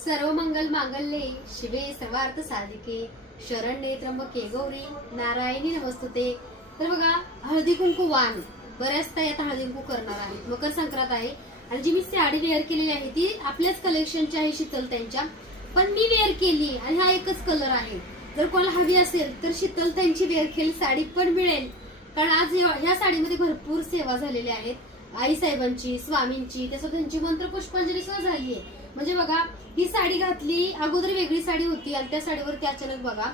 सर्व मंगल मांगल्ये शिवे सर्वार्थ साधिके शरण्ये त्र्यंबके गौरी नारायणी नमस्तुते। तर बघा, हळदी कुंकू वाण बऱ्याच ताई आता हळदी कुंकू करणार आहेत, मकर संक्रांत आहे आणि जी मी साडी वेअर केलेली आहे ती आपल्याच कलेक्शनची आहे शीतल त्यांच्या, पण मी वेअर केली आणि हा एकच कलर आहे। जर कोणाला हवी असेल तर शीतल त्यांची वेअर केलेली साडी पण मिळेल, कारण आज ह्या साडीमध्ये भरपूर सेवा झालेली आहेत आई साहेबांची, स्वामींची, त्यासोबत त्यांची मंत्र पुष्पांजली सुद्धा झाली आहे। म्हणजे बघा, ही साडी घातली, अगोदर वेगळी साडी होती आणि त्या साडीवरती अचानक बघा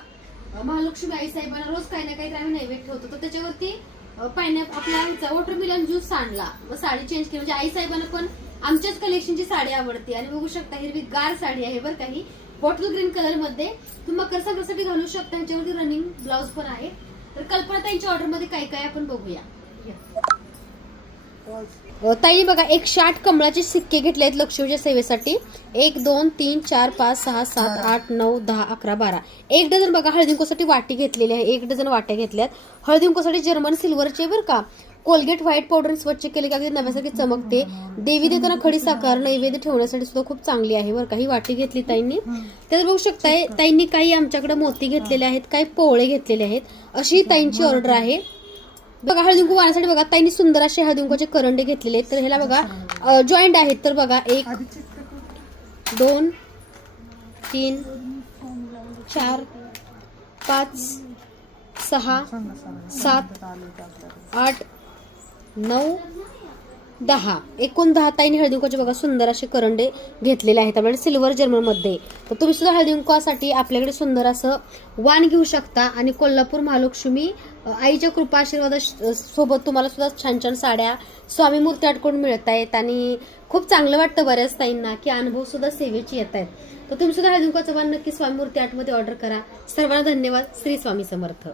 महालक्ष्मी आई साहेबांना रोज काही ना काही आम्ही नैवेद्य ठेवतो, तर त्याच्यावरती आपला वॉटरमेलन ज्यूस आणला, मग साडी चेंज केली। म्हणजे आई साहेबांना पण आमच्याच कलेक्शनची साडी आवडते आणि बघू शकता हिरवी गार साडी आहे बरं काही बॉटल ग्रीन कलर मध्ये, तुम्ही मकर संक्रांतीसाठी घालू शकता। ह्याच्यावरती रनिंग ब्लाउज पण आहे। तर कल्पना ताईंच्या ऑर्डर मध्ये काय काय आपण बघूया। ताई बघा, 160 कमळाचे सिक्के घेतले आहेत लक्ष्मीच्या सेवेसाठी। 1 2 3 4 5 6 7 8 9 10 11 12 1 डझन बघा हळदीकुंकूसाठी वाटी घेतलेली आहे, 1 डझन वाट्या घेतल्यात। हळदीकुंकूसाठी जर्मन सिल्वरचे बरं का, कोलगेट व्हाईट पावडर स्वच्छ केले का नव्यासारखी चमकते। देवी देताना खडी साखर नैवेद्य ठेवण्यासाठी सुद्धा खूप चांगली आहे बरं का। ही वाटी घेतली ताईंनी। तर बघू शकताय ताईंनी काही आमच्याकडे मोती घेतलेले आहेत, काही पोवळे घेतलेले आहेत, अशी ताईंची ऑर्डर आहे बघा। हळदी कुंकू वाहण्यासाठी बघा ताईंनी सुंदर असे हळदी कुंकूचे करंडे घेतलेले आहेत। तर ह्याला बघा जॉईंट आहेत, तर बघा 1 2 3 4 5 6 7 8 9 10 एकूण 10 ताईंनी हळदी कुंकूचे बघा सुंदर असे करंडे घेतलेले आहेत आपल्याकडे सिल्वर जर्मन मध्ये। तर तुम्ही सुद्धा हळदी कुंकूसाठी आपल्याकडे सुंदर असं वाण घेऊ शकता आणि कोल्हापूर महालक्ष्मी आईच्या कृपा आशीर्वाद सोबत तुम्हाला सुद्धा छान छान साड्या स्वामी मूर्ती आटकडून मिळत आहेत आणि खूप चांगलं वाटतं बऱ्याच ताईंना की अनुभव सुद्धा सेवेची येत आहेत। तर तुम्ही सुद्धा हळदी कुंकूचं वाण नक्की स्वामी मूर्ती आर्टमध्ये ऑर्डर करा। सर्वांना धन्यवाद। श्री स्वामी समर्थ।